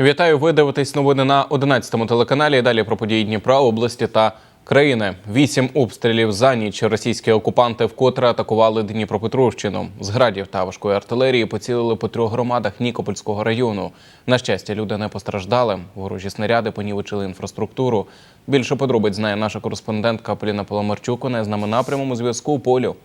Вітаю, ви дивитесь новини на 11 телеканалі. Далі про події Дніпра, області та країни. Вісім обстрілів за ніч російські окупанти вкотре атакували Дніпропетровщину. З градів та важкої артилерії поцілили по трьох громадах Нікопольського району. На щастя, люди не постраждали. Ворожі снаряди понівечили інфраструктуру. Більше подробиць знає наша кореспондентка Поліна Поломарчук. Вона з нами на прямому зв'язку. Полю.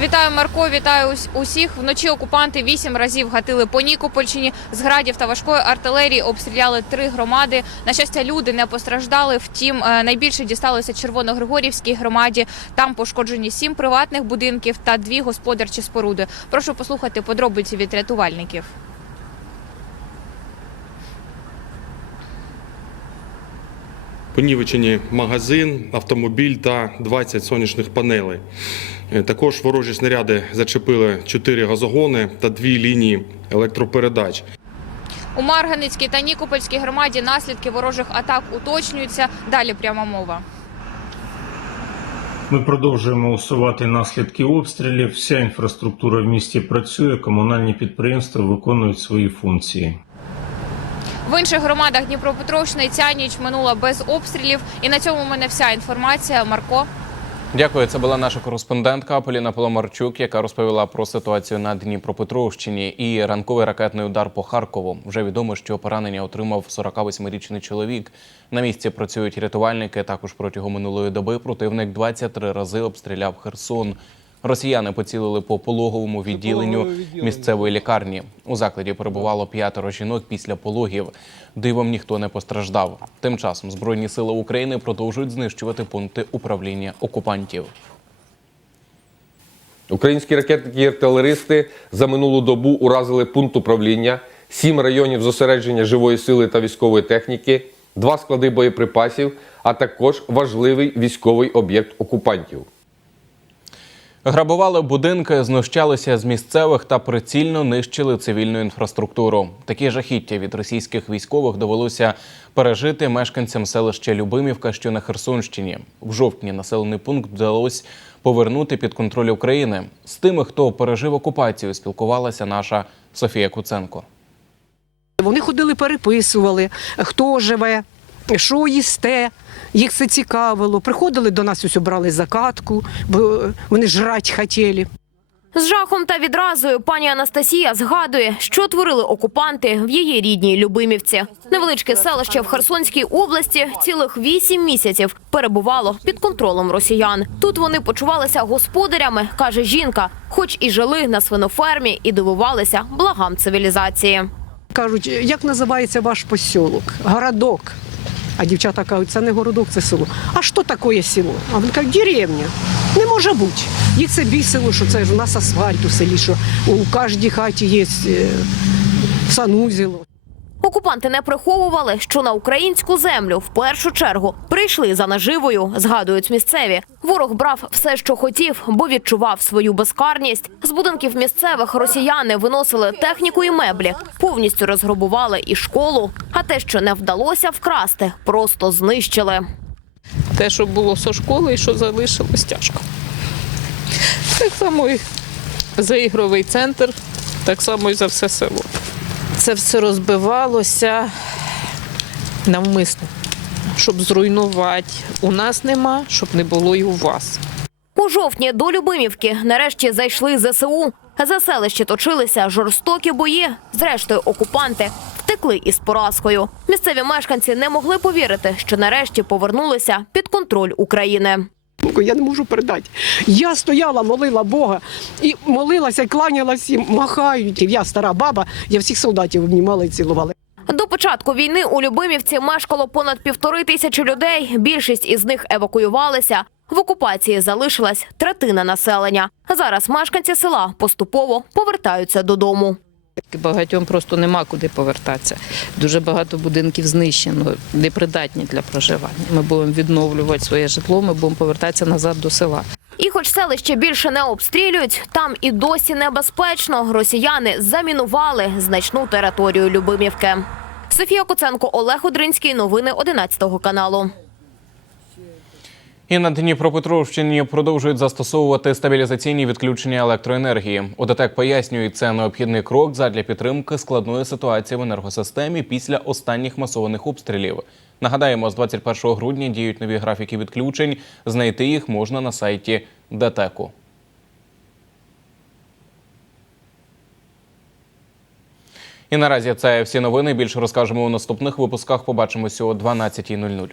Вітаю, Марко. Вітаю усіх. Вночі окупанти вісім разів гатили по Нікопольщині. З градів та важкої артилерії обстріляли три громади. На щастя, люди не постраждали. Втім, е, найбільше дісталося Червоногригорівській громаді. Там пошкоджені сім приватних будинків та дві господарчі споруди. Прошу послухати подробиці від рятувальників. Понівечені магазин, автомобіль та 20 сонячних панелей. Е, Також ворожі снаряди зачепили 4 газогони та 2 лінії електропередач. У Марганицькій та Нікопольській громаді наслідки ворожих атак уточнюються. Далі пряма мова. Ми продовжуємо усувати наслідки обстрілів. Вся інфраструктура в місті працює, комунальні підприємства виконують свої функції. В інших громадах Дніпропетровщини ця ніч минула без обстрілів. І на цьому в мене вся інформація. Марко. Дякую. Це була наша кореспондентка Поліна Поломарчук, яка розповіла про ситуацію на Дніпропетровщині і ранковий ракетний удар по Харкову. Вже відомо, що поранення отримав 48-річний чоловік. На місці працюють рятувальники. Також протягом минулої доби противник 23 рази обстріляв Херсон. Росіяни поцілили по пологовому відділенню місцевої лікарні. У закладі перебувало п'ятеро жінок після пологів. Дивом ніхто не постраждав. Тим часом Збройні сили України продовжують знищувати пункти управління окупантів. Українські ракетники і артилеристи за минулу добу уразили пункт управління, сім районів зосередження живої сили та військової техніки, два склади боєприпасів, а також важливий військовий об'єкт окупантів. Грабували будинки, знущалися з місцевих та прицільно нищили цивільну інфраструктуру. Такі жахіття від російських військових довелося пережити мешканцям селища Любимівка, що на Херсонщині. В жовтні населений пункт вдалося повернути під контроль України. З тими, хто пережив окупацію, спілкувалася наша Софія Куценко. Вони ходили, переписували, хто живе, що їсте. Їх це цікавило. Приходили до нас, ось брали закатку, бо вони жрать хотіли. З жахом та відразою пані Анастасія згадує, що творили окупанти в її рідній Любимівці. Невеличке селище в Херсонській області цілих вісім місяців перебувало під контролем росіян. Тут вони почувалися господарями, каже жінка, хоч і жили на свинофермі і дивувалися благам цивілізації. Кажуть, як називається ваш посілок? Городок. А дівчата кажуть, це не городок, це село. А що таке село? А вони кажуть, деревня. Не може бути. Їх це бісило, що це ж у нас асфальт у селі, що у кожній хаті є е, санузел. Окупанти не приховували, що на українську землю в першу чергу прийшли за наживою, згадують місцеві. Ворог брав все, що хотів, бо відчував свою безкарність. З будинків місцевих росіяни виносили техніку і меблі, повністю розграбували і школу. А те, що не вдалося вкрасти, просто знищили. те, що було зі школи і що залишилось тяжко. Так само і за ігровий центр, так само і за все село. Це все розбивалося навмисно, щоб зруйнувати. У нас нема, щоб не було і у вас. У жовтні до Любимівки нарешті зайшли ЗСУ. За селище точилися жорстокі бої. Зрештою, окупанти втекли із поразкою. Місцеві мешканці не могли повірити, що нарешті повернулися під контроль України. Я не можу передати. Я стояла, молила Бога і молилася, і кланялася, і махають. Я стара баба, я всіх солдатів обнімала і цілувала. До початку війни у Любимівці мешкало понад півтори тисячі людей. Більшість із них евакуювалися. В окупації залишилась третина населення. Зараз мешканці села поступово повертаються додому. Багатьом просто нема куди повертатися. Дуже багато будинків знищено, непридатні для проживання. Ми будемо відновлювати своє житло, ми будемо повертатися назад до села. І хоч селище більше не обстрілюють, там і досі небезпечно. Росіяни замінували значну територію Любимівки. Софія Коценко, Олег Одринський. Новини 11 каналу. І на Дніпропетровщині продовжують застосовувати стабілізаційні відключення електроенергії. ОДТЕК пояснює, це необхідний крок задля підтримки складної ситуації в енергосистемі після останніх масованих обстрілів. Нагадаємо, з 21 грудня діють нові графіки відключень. Знайти їх можна на сайті ДТЕКу. І наразі це всі новини. Більше розкажемо у наступних випусках. Побачимося о 12.00.